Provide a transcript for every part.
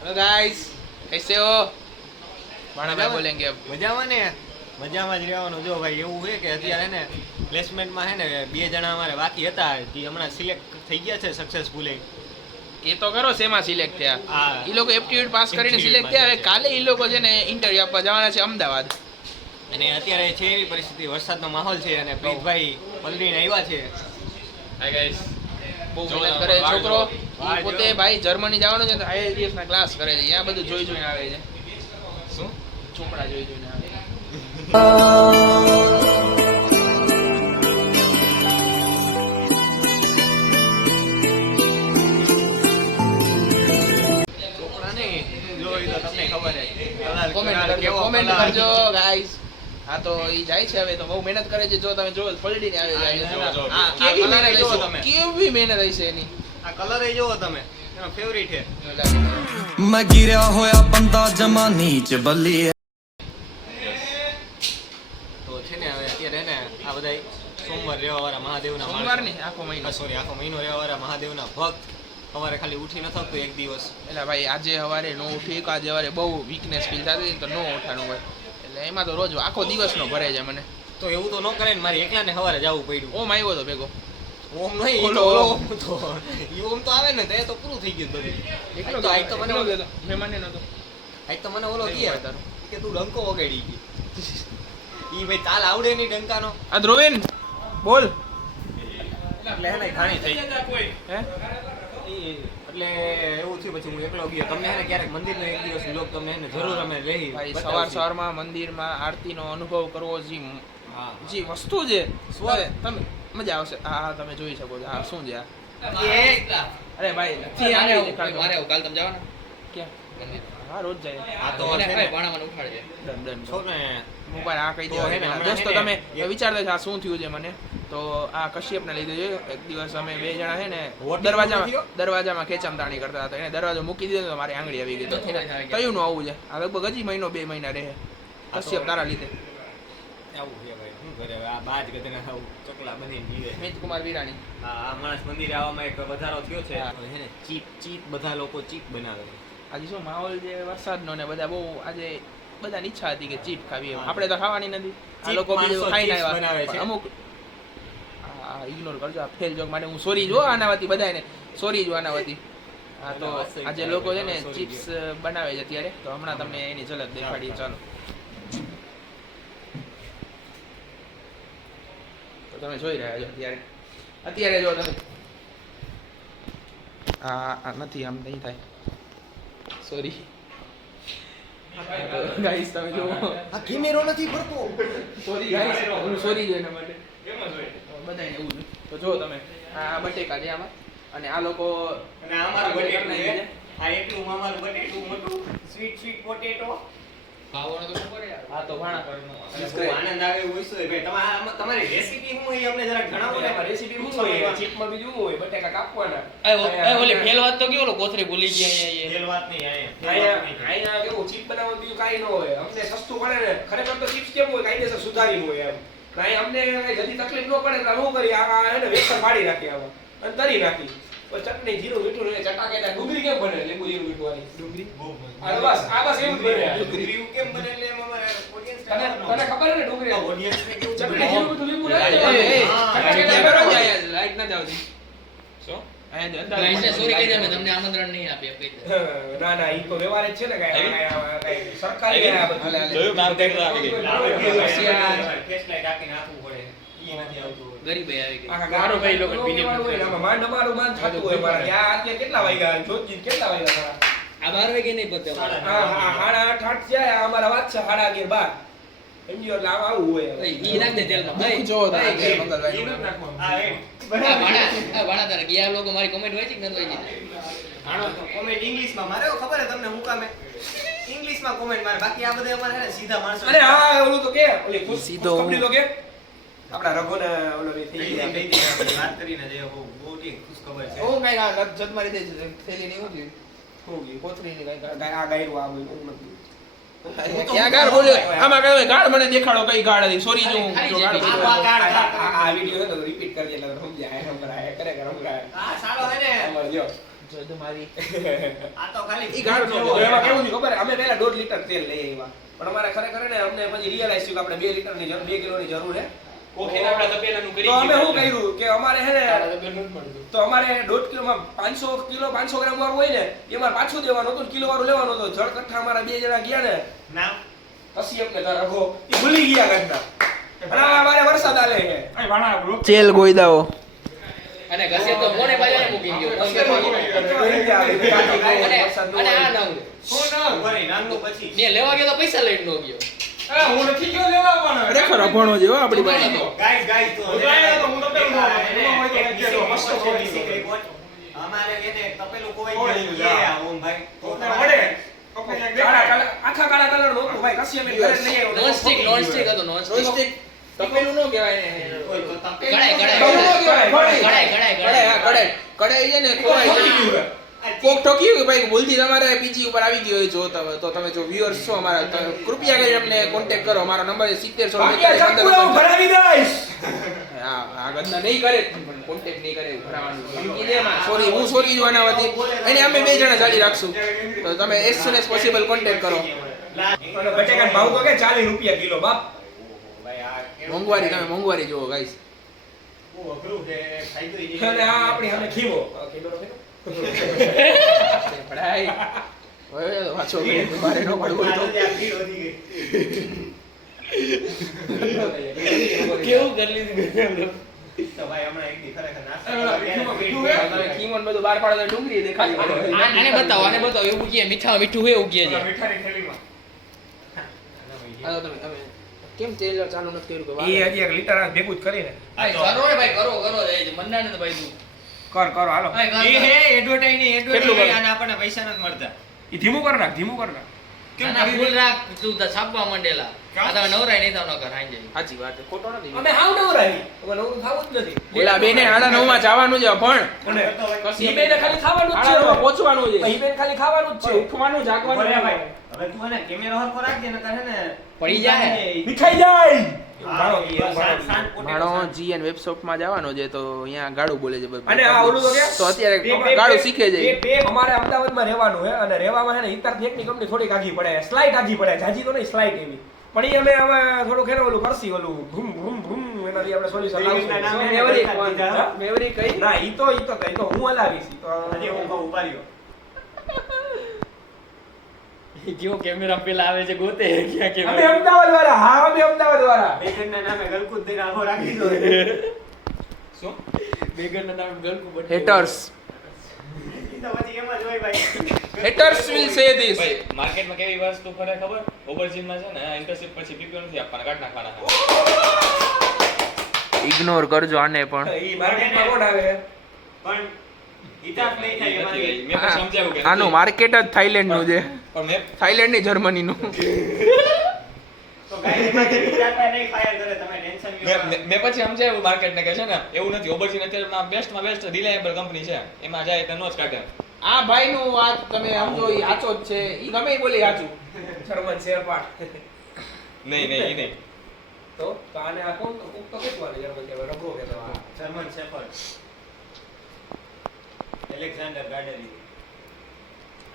Hello guys कैसे हो बाणा भाई बोलेंगे अब મજામાં ને મજામાં જ રહેવાનું. જો ભાઈ એવું છે કે અત્યારે ને પ્લેસમેન્ટમાં છે ને 2 જણા અમારે બાકી હતા જે હમણાં સિલેક્ટ થઈ ગયા છે સક્સેસફુલી. એ તો કરો શેમાં સિલેક્ટ થયા હા. એ લોકો એપ્ટિટ્યુડ પાસ કરીને Aptitude સિલેક્ટ થયા હવે કાલે એ લોકો છે ને ઇન્ટરવ્યુ આપવા જવાના છે અમદાવાદ. અને અત્યારે છે એવી પરિસ્થિતિ, વરસાદનો માહોલ છે અને પ્રીતભાઈ પલડીને આવ્યા છે. હાય ગાઈસ બહુ મહેનત કરે છે છોકરો. વાહ ઈ પોતે જો. ભાઈ જર્મની જવાનું છે તો IELTS ના ક્લાસ કરે છે. ત્યાં બધું જોઈ જોઈને આવે છે. શું ચોપડા જોઈ જોઈને આવે છે. ચોપડા નહીં જો, એ તો તમને ખબર છે. કલર કેવો કોમેન્ટ કલર. કરજો ગાઈસ. હા તો ઈ જાય છે હવે તો બહુ મહેનત કરે છે. જો તમે જો પલડીને આવે જાય છે. જો, જો. આ આ કેવી colour મહેનત જોવો હશે તમે. કેવી મહેનત હશે એની. આ કલર એ જોવો તમે, એનો ફેવરિટ છે. मैं गिरा होया बंदा जमा नीच बल्ली તો છે ને હવે અત્યારે ને આ બધા સોમવાર રહેવા વાળા મહાદેવના સોમવાર નહીં આખો મહિનો. સોરી આખો મહિનો રહેવા વાળા મહાદેવના ભક્ત સવારે ખાલી ઉઠી ન થતું એક દિવસ. એટલે ભાઈ આજે સવારે નો ઉઠી કે આજે સવારે બહુ વીકનેસ ફીલ થતી હતી તો નો ઉઠાનું હોય એટલે એમાં તો રોજ આખો દિવસનો ભરે છે મને. તો એવું તો ન કરે ને, મારે એકલાને સવારે જવું પડ્યું. ઓમ આવ્યો તો ભેગો ઓમ નહીં, ઓલો, ઓલો ઓલો. ઓમ તો ઈ ઓમ તો આવે ને તો એ તો પૂરું થઈ ગયું બધું. એકલો આજ તો મને એકલો ગયો તો. મહેમાન નતો આજ તો મને ઓલો એવું કહે હોય તારું. કે તું ડંકો વગાડી ગઈ. ઈ ભાઈ તાલ આવડે નહીં ડંકાનો આ ધ્રુવીન બોલ એટલે એને ઘાણી થઈ. હે એટલે એવું થયું પછી હું એકલો ગયો. તમને એને ક્યારેક મંદિરનો એક દિવસ vlog તમને એને જરૂર અમે રહી ભાઈ બતાવશું. સવારમાં મંદિરમાં આરતીનો અનુભવ કરવો હા. જે વસ્તુ છે સ્વર. તમે મજા આવશે. હા તમે જોઈ શકો છો. હા શું છે આ? એ અરે ભાઈ નથી આને દેખાડતો. મારે કાલ તમે જવાના ક્યાં? મંદિર હા રોજ જાય. આ તો મને છે ને, ભાઈ ભાણામાં ઉઠાડજે ડન ડન છો ને મોબાઈલ આ કહી તો દેવા હે ને, પહેલા. હમણાં દોસ્તો હે ને, તમે એક- વિચારતા છો આ શું થયું છે મને તો આ કશ્યપને લીધે જોયું એક દિવસ અમે 2 જણા છે ને What દરવાજામાં થયો? દરવાજામાં ખેંચામતાણી કરતા હતા. એને દરવાજો મૂકી દીધો તો મારી આંગળી આવી ગઈ તો કયું નું આવું છે આ લગભગ હજી મહિનો 2 મહિના રહે આ તો- કશ્યપ તારા લીધે. આવું છે ભાઈ, શું કરે હવે? આ બાજ ગધેડા આવું ચકલા બનીને જીવે. મિત કુમાર વિરાણી આ માણસ મંદિરે આવવામાં એક વધારો થયો છે. હા. હે ને ચીપ બધા લોકો ચીપ બનાવે છે. આજે શું માહોલ છે વરસાદનો ને બધા બહુ આજે બધાની ઈચ્છા હતી કે ચીપ ખાવી એમ. આપણે તો ખાવાની નથી. આ ચીપ લોકો બીજું માણસો ખાઈને ચીપ્સ આવ્યા બનાવે પણ છે. અમુક ઇગ્નોર કરજો આ ફેલ જોક માટે હું સોરી જો આના વતી બધાને સોરી જો આના વતી. હા તો આજે લોકો છે ને ચિપ્સ બનાવે છે અત્યારે તો હમણાં તમને એની ઝલક દેખાડીએ ચાલો. તો તમે જોઈ રહ્યા છો અત્યારે જો તમે આ નથી આમ નહીં થાય સોરી ગાઈસ તમે જો આ કેમેરો નથી ફરતો. સોરી ગાઈસ હું સોરી જો એના માટે બધાને એવું છે. તો જો તમે આ બટેકા છે આમાં અને આ લોકો અને અમારું બટેટું છે. આ એકલું અમારું બટેટું મોટું સ્વીટ પોટેટો. ખાવાનું તો શું કરે યાર હા તો ભાણા અને બહુ આનંદ આવે એવું હોય છે ભાઈ. તમારી રેસીપી શું હોય એ અમને જરાક જણાવો ને. રેસીપી શું હોય ચીપમાં બીજું હોય બટેકા કાપવાના ઓલી ફેલ વાત તો કે ઓલો કોથરી ભૂલી ગયા અહીંયા તેલ વાત નહીં અહીંયા કેવું ચીપ બનાવવાનું બીજું કાંઈ ન હોય અમને સસ્તું પડે ને ખરેખર તો ચીપ્સ કેમ હોય કાયદેસર સુધારી હોય એમ કાંઈ અમને કાંઈ જલ્દી તકલીફ ન પડે એટલે શું કરીએ આ એને વેસણ પાડી નાખીએ આમાં અને તરી નાખી પછી ચટણી જીરું મીઠું ને ચટાકેદાર ડુંગળી કેમ બને લીંબુ જીરું મીઠું વાળી ડુંગળી બહુ આ બસ એવું જ બને ડુંગળી કેમ બને એટલે એમ અમારે audience તને ખબર છે ને ડુંગળી audience ને કેવું ચટણી જીરું મીઠું લીંબુ ના હા, ચટાકેદાર કરો જાય લાઈટ ના જાવ શું અહીંયા લાઈસને સોરી કહી દે અમે તમને આમંત્રણ નહીં આપીએ કહી દે ના ના ઈ તો વ્યવહાર જ છે ને કઈ સરકારી આ બધું જોયું કામ કરતા આવી ગઈ. ફ્લેશલાઇટ રાખીને આપવું પડે. ઈ નથી આવતું. ગરીબ આવી ગઈ આખા ગારો ભાઈ લોકો બિલીવ નથી માંડ અમારું માન થતું હોય મારા યા અત્યારે કેટલા વાગ્યા જોતજી કેટલા વાગ્યા મારા આ 12 વાગે નહીં પતે અમારે. હા હા 8:30 જાય અમારા વાત છે 11:30 12 સમજો એટલે આવું હોય ઈ નાખ દે તેલમાં ભાઈ જો આ એ ભાણા તારે ગયા લોકો મારી કોમેન્ટ વાંચી કે ન વાંચી કોમેન્ટ ઇંગ્લિશમાં મારે ખબર હે તમને હું કામે ઇંગ્લિશમાં કોમેન્ટ મારે બાકી આ બધા અમારે હે ને સીધા માણસો અરે હા ઓલું તો કે ઓલી સીધો કપડી તો કે આપડા રઘોને ઓલો થઈ ગયા વાત કરીને જે બહુ ઠીક ખુશ ખબર છે. હું કઈ આ જત મારી દે થેલી ની ઉઠી હું ગઈ કોથરી ની કઈ આ ગાયરું આ બધું નથી ક્યાં ગાળ બોલ્યો આમાં કઈ ગાળ મને દેખાડો કઈ ગાળ હતી સોરી જો હું જો ગાળ આ વિડિયો હતો રિપીટ કરી એટલે સમજ્યા હે નંબર આ કરે કરે આ સારો હે ને અમાર જો જો મારી આ તો ખાલી ઈ ગાળો તો એમાં કેવું થયું ખબર અમે પહેલા 1.5 લીટર તેલ લઈ આવ્યા પણ અમારે ખરેખર ને અમને પછી રિયલાઈઝ થયું કે આપણે 2 લીટરની જરૂર 2 કિલોની જરૂર છે કોફીના આપણા તપેલાનું કરી તો અમે શું કર્યું કે અમારે હે ને તારા તો બેન નથી મળતું. તો અમારે 1.5 કિલોમાં 500 કિલો 500 ગ્રામ વાળું હોય ને એમાં પાછું દેવાનું હતું કિલો વાળું લેવાનું હતું જળ કઠ્ઠા અમારા 2 જણા ગયા ને ના પછી અમને રઘો એ ભૂલી ગયા ઘરના અને અમારે વરસાદ આલે છે ચેલ ગોઈદાઓ અને ઘસે તો મોને બાજારે મૂકી ગયો અને આ ના હોય. વળી નાનું પછી ને લેવા ગયો તો પૈસા લઈને નો ગયો ખરેખર અભણો જેવો આપણી પાસે ગાઈસ તો અમારે એને તપેલું કોઈ લે આવું ભાઈ તો આખા કાળા કલર નો હતું ભાઈ કસી અમે ઘરે જ લઈ આવ્યો નોન સ્ટિક હતો નોન સ્ટિક તપેલું નો કહેવાય ને કડાઈ કડાઈ છે ને ખોવાય કોક ઠોક્યું કે ભાઈ ભૂલથી તમારે પીજી ઉપર આવી ગયો હોય જો તમે તો તમે જો વ્યુઅર્સ છો અમારા તમે કૃપયા કરી અમને કોન્ટેક્ટ કરો અમારો નંબર છે 70 બાકી આ ચક્કુ એવું ભરાવી દઈશ હા આ ગંદા નહીં કરે પણ કોન્ટેક્ટ નહીં કરે ભરાવાનું ધમકી દે માં સોરી હું સોરી જો આના વતી અને અમે 2 જણા ચાલી રાખશું તો તમે as soon as possible contact કરો અને બટેકાનો ભાવ તો કે 40 રૂપિયા કિલો બાપ ભાઈ આ મોંઘવારી તમે મોંઘવારી જુઓ ગાઈસ બહુ અઘરું છે ખાઈ ગઈ અને આ આપણી સામે ખીવો કિલો નો પડાઈ હવે પાછો બારે નો પડવું તો કેવું કરી લીધું તો ભાઈ હમણાં એક દી ખરેખર નાસ્તો તમે ખીમન બધું બહાર પાડો તો ડુંગળી દેખાય આને બતાવો એવું કે મીઠા મીઠું હે એવું કે છે હાલો તમે તમે કેમ તેલ ચાલુ નથી કર્યું કે એ હજી 1 લીટર આ ભેગું જ કરીને ભાઈ કરો ને ભાઈ કરો જાય છે મન્ના ને તો ભાઈ તું કર હાલો ભાઈ કર, એ કર. હે એડવર્ટાઇઝ ની કેટલું એડવર્ટાઇઝ કરે? આને આપણને પૈસા નથી મળતા એ ધીમું કર નાખ ના, ના, ફૂલ રાખ તું તો છાપવા માંડેલા આ તમે નવરાય નહીં થાવ ન કર હાઈ જાય સાચી વાત છે ખોટો નથી અમે હાવ નવરાવી અમે નવરું ખાવું જ નથી ઓલા બેને 9:30 માં જવાનું છે પણ અને કસી ઈ બેને ખાલી ખાવાનું જ છે 9:30 માં પહોંચવાનું છે ઈ બેન ખાલી ખાવાનું જ છે ઉઠવાનું જાગવાનું ભલે ભાઈ હવે તું એને કેમેરો હરખો રાખજે ને કહે ને પડી જાય. મીઠાઈ જાય ભાણો માણો જીએન વેબશોપ માં જવાનો છે તો અહીંયા ગાડું બોલે છે બધું અને આ ઓલું તો કે તો અત્યારે ગાડું શીખે છે બે અમારે અમદાવાદમાં રહેવાનું છે અને રહેવામાં છે ને ઇન્ટરનેટ એકની કંપની થોડીક આઘી પડે સ્લાઇટ આઘી પડે જાજી તો નહીં સ્લાઇટ એવી પણ ઈ અમે હવે થોડું ખેર ઓલું કરસી ઓલું ભૂમ ભૂમ ભૂમ એનાથી આપણે સોલ્યુશન ના નામે લાવશું મેવરી કઈ ના ઈ તો હું હલાવીશ ઈ તો હજી હું કહું ઉભા રહ્યો કેવો કેમેરા પેલા આવે છે ગોતે ક્યાં અમે અમદાવાદ વાળા હા અમે અમદાવાદ વાળા બેકરના નામે ગલકુત દઈને આખો રાખી દો શું બેગર ના નામ ગલકુ બટ હેટર્સ ઈ તો પછી એમ જ હોય ભાઈ હેટર્સ વિલ સે ધીસ ભાઈ માર્કેટમાં કેવી વસ્તુ ફરે ખબર ઓવરજીનમાં છે ને ઇન્ટરશિપ પછી પીપીઓ નથી આપવાના કાઢ નાખવાના ઇગ્નોર કરજો આને પણ ઈ માર્કેટમાં કોણ આવે પણ હિતાફ નહીં થાય નથી એમાં મેં પણ સમજાવ્યું કે આનું માર્કેટ જ થાઈલેન્ડ નું છે પણ મેં થાઈલેન્ડ ની જર્મની નું તો ગાય માટે વિચારતા નહીં ફાયર કરે તમે ટેન્શન મેં પછી સમજાવ્યું માર્કેટને કે છે ને એવું નથી ઓવરજીન અત્યારમાં બેસ્ટમાં બેસ્ટ રિલાયેબલ કંપની છે એમાં જાય તો નો જ કાઢે આ ભાઈ નું વાત તમે સમજો ઈ સાચો જ છે ઈ ગમે ઈ બોલે સાચું જર્મન શેરપાટ નહીં ઈ નહીં તો આને આ કોણ તો કેટલું આવે જર્મન કહેવાય રઘો કહેવાય જર્મન શેફર્ડ એલેક્ઝાન્ડર ગાર્ડરી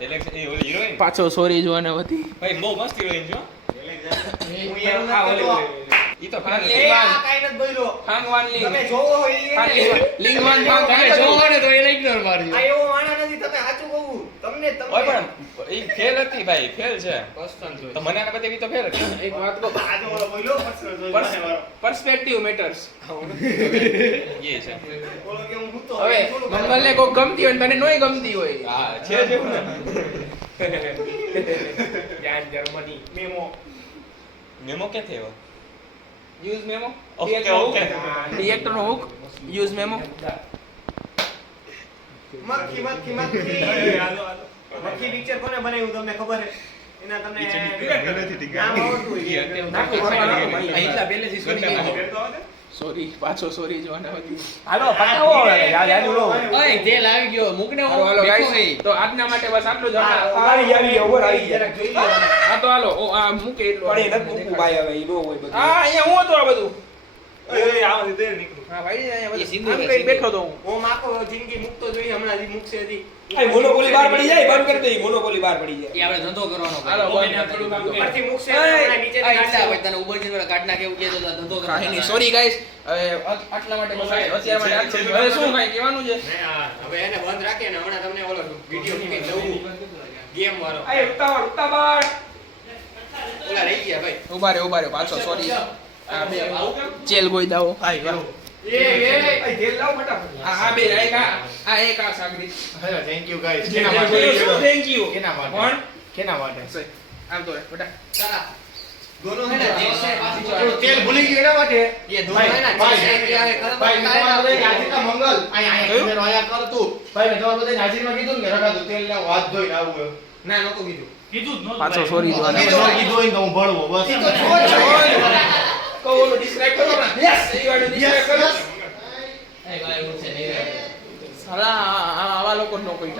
એલેક્સ એ ઓલી હિરોઈન પાછો સોરી જોવાને વધી ભાઈ બહુ મસ્ત હિરોઈન છો એલેક્ઝાન્ડર હું આ એનું ઓલી નથી ઓલી. ઈ તો એ ફાઇનલ આ કાઈ નથી બોલ્યો ફાંગવાન લિંગ તમે જોવો હોય ઈ એને- લિંગવાન તમે ફાંગ જોવો ને તો એને ઇગ્નોર આ મારજો એવો માણા નથી તમે સાચું કહું તમને ઓય પણ ઈ ફેલ હતી ભાઈ ફેલ છે પસંદ તો મને આને બતાવી તો ફેલ હતી એક વાત કહું આજે ઓલો બોલ્યો પર્સનલ જોઈ મારો પર્સપેક્ટિવ મેટર્સ એ છે ઓલો કે હું ભૂતો હવે મંગલને કોક ગમતી હોય ને તને નોય ગમતી હોય હા છે જેવું ને ત્યાં જર્મની મેમો મેમો કે થયો યુઝ મેમો ઓકે ઓકે રિએક્ટર નો હુક યુઝ મેમો મક્ખી મક્ખી મક્ખી મક્ખી પિક્ચર કોને બનાવ્યું તમને ખબર છે એના તમને નામ આવડતું હોય એટલા પહેલેથી સોરી સોરી પાછો સોરી જોવાને વધી હાલો પટાવો હવે યાદ યાદ લો ઓય તેલ આવી ગયો મૂકને હાલો હાલો બેઠો ગાઈસ ગઈ તો આજના માટે બસ આટલું જ આવી ગયા ઓવર આવી ગયા જોઈ લો હા તો હાલો ઓ આ મૂકે એટલું પણ એ નથી મૂકવું ભાઈ હવે ઈ નો હોય બધું હા અહીંયા હું હતો આ બધું એ આમાંથી તેલ નીકળ્યું. હા ભાઈ અહીંયા એ સિંધુ આમ છે, કઈ સિંધુ. બેઠો તો હું. ઓમ આખો જિંદગી મુકતો જોઈએ હમણાં હજી મુકશે હજી. આ મોનોપોલી બહાર પડી જાય બંધ કરી દઈ મોનોપોલી બહાર પડી જાય એ આપણે ધંધો કરવાનો હાલો, ભાઈ. બંધ. થોડુંક આમ કે. ઉપરથી મુકશે એ, હમણાં નીચેથી આ કાઢશે. ઈચ્છા હોય તને ઉબરજી વાળા કાઢ નાખે એવું કહેતો તો ધંધો કરવાનો. કાંઈ નહીં, સોરી ગાઈસ. હવે આટલા માટે બસ અત્યારે માટે આટલું. હવે શું કાંઈ કહેવાનું છે? ને આ હવે એને બંધ રાખીએ ને હમણાં તમને ઓલો વિડીયો મૂકી દઉં ગેમ વાળો. આ ઉતાવળ ઓલા રહી ગયા ભાઈ. ઉભા રહ્યો પાછો સોરી. આ બે ચેલ ગોઈદાઓ. હાય વાહ. એ તેલ લાવ ફટાફટ આ બે આ એક આ સાગરી. Thank you guys thank you કેના માટે? કોણ કેના માટે? આમ તો રે બેટા. ચાલા. દોનો હે ને તેલ છે પાછી થોડું તેલ ભૂલી ગયું એના માટે એ દોનો હે ને ભાઈ, તેલ છે, એ ખરાબ ભાઈ કાંઈ ના તમારે હોય. હાજરીમાં મંગલ અહીંયા કયું? કેમેરો અહીંયા કર તું ભાઈ મેં તમારે બધાને હાજરીમાં કીધું ને કે રખાતું તેલ ને હાથ ધોઈને આવું એમ. ના નહોતું કીધું. પાછો સોરી દો. તમે ન કીધું હોય ને તો હું ભળવો બસ કહો ઓલો ડિસ્ક્રાઇબ કરો ને યસ એ વાળું ડિસ્ક્રાઇબ કરો એ ભાઈ એવું છે નહીં. સાલા આવા લોકો નો કોઈ